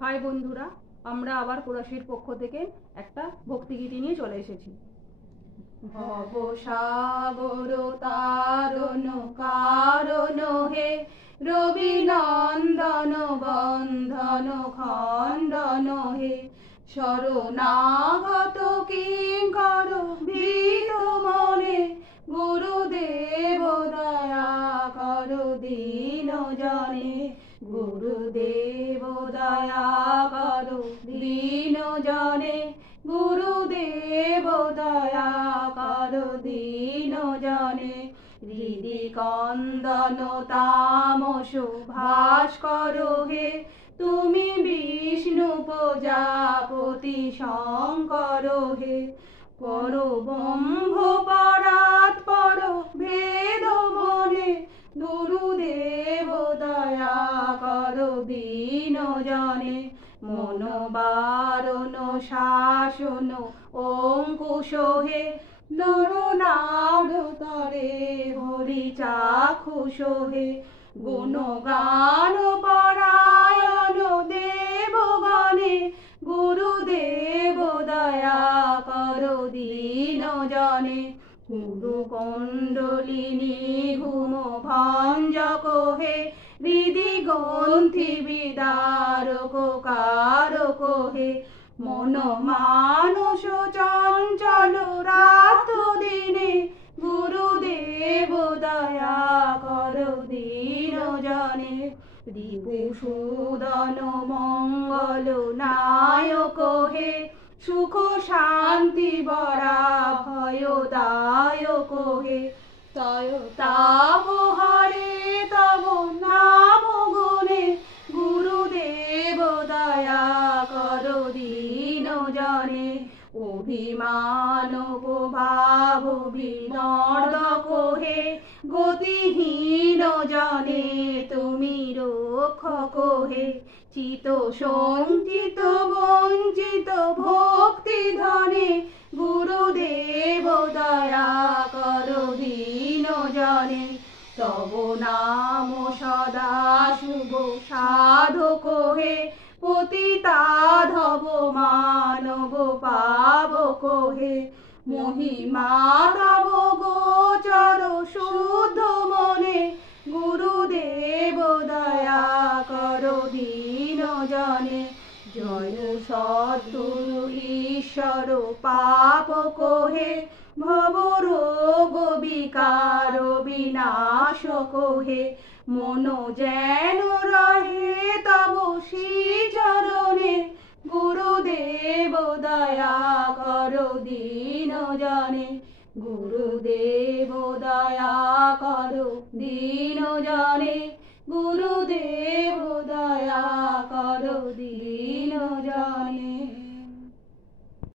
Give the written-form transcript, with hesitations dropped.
High বন্ধুরা, আমরা আবার কুরাশির পক্ষ থেকে একটা ভক্তিগীতি নিয়ে চলে এসেছি। ভবসাগর তারণ কারণ হে, রবি নন্দন বন্ধন খণ্ডন হে, শরণাগত কিঙ্কর ভীত মনে, গুরুদেব দয়া কর দীন জনে, গুরুদেব দয়া কর দীন জনে, গুরুদেব দয়া কর দীন জনে। হৃদি কন্দন তামস ভাস্কর হে, তুমি বিষ্ণু প্রজাপতি শঙ্কর হে, পরব্রহ্ম পরাৎপর ভেদ মনে, গুরুদেব দয়া কর দীন জনে। মন বারণ শাসন অঙ্কুশ হে, নরনার তরে হরি চাক্ষুষ হে, গুণগান পরায়ণ দেবগণে, গুরুদেব দয়া কর দীন জনে। গুরু কুণ্ডলিনী ঘুম ভঞ্জক হে, হৃদি গ্রন্থি বিদারক কারক হে, মন মানস চঞ্চল রাত দিনে, গুরুদেব দয়া কর দীন জনে। রিপুসূদন মঙ্গল নায়ক হে, সুখ শান্তি বরা ভয়দায়ক হে, তাপ হরে তব নাম গুণে, গুরুদেব দয়া কর দীন জনে। অভিমান ভাব বিনর্দক হে, গতিহীন জনে তুমি রক্ষক হে, চিত সঞ্চিত বঞ্চিত ভক্তি ধনে, গুরুদেব দয়া কর দীন জনে। তব নাম সদা শুভ সাধক হে, পতিতাধব মানব পাবক হে, মহিমা তব গোচর শুদ্ধ মনে, গুরুদেব দয়া কর দীন জনে। জয় সদ্গুরু ঈশ্বর পাপক হে, ভব রোগ বিকার বিনাশক হে, মন যেন রহে তব শ্রী চরণে, গুরুদেব দয়া কর দীন জনে, গুরুদেব দয়া কর দীন